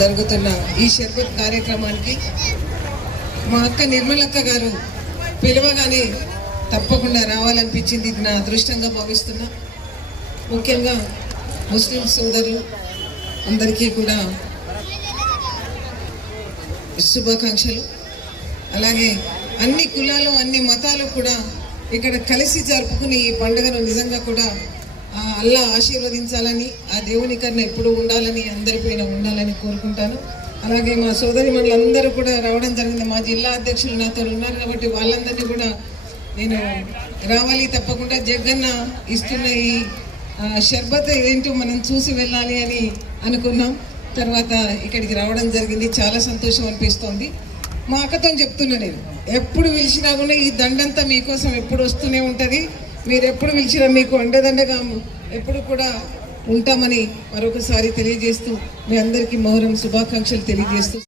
జరుగుతున్న ఈ షర్బత్ కార్యక్రమానికి మా అక్క నిర్మలక్క గారు పిలవగానే తప్పకుండా రావాలనిపించింది. ఇది నా అదృష్టంగా భావిస్తున్నా. ముఖ్యంగా ముస్లిం సోదరులు అందరికీ కూడా శుభాకాంక్షలు. అలాగే అన్ని కులాలు అన్ని మతాలు కూడా ఇక్కడ కలిసి జరుపుకుని ఈ పండుగను నిజంగా కూడా అల్లా ఆశీర్వదించాలని, ఆ దేవుని కన్నా ఎప్పుడు ఉండాలని, అందరిపైన ఉండాలని కోరుకుంటాను. అలాగే మా సోదరి మండలందరూ కూడా రావడం జరిగింది. మా జిల్లా అధ్యక్షులు నాతో ఉన్నారు కాబట్టి వాళ్ళందరినీ కూడా నేను రావాలి తప్పకుండా. జగ్గన్న ఇస్తున్న ఈ షర్బత్ ఏంటో మనం చూసి వెళ్ళాలి అని అనుకున్నాం. తర్వాత ఇక్కడికి రావడం జరిగింది. చాలా సంతోషం అనిపిస్తోంది. మా అక్కతో చెప్తున్నా, నేను ఎప్పుడు పిలిచినా కూడా ఈ దండంతా మీకోసం ఎప్పుడు వస్తూనే ఉంటుంది. మీరు ఎప్పుడు పిలిచినా మీకు అండదండగా ఎప్పుడు కూడా ఉంటామని మరొకసారి తెలియజేస్తూ మీ అందరికీ మొహరం శుభాకాంక్షలు తెలియజేస్తూ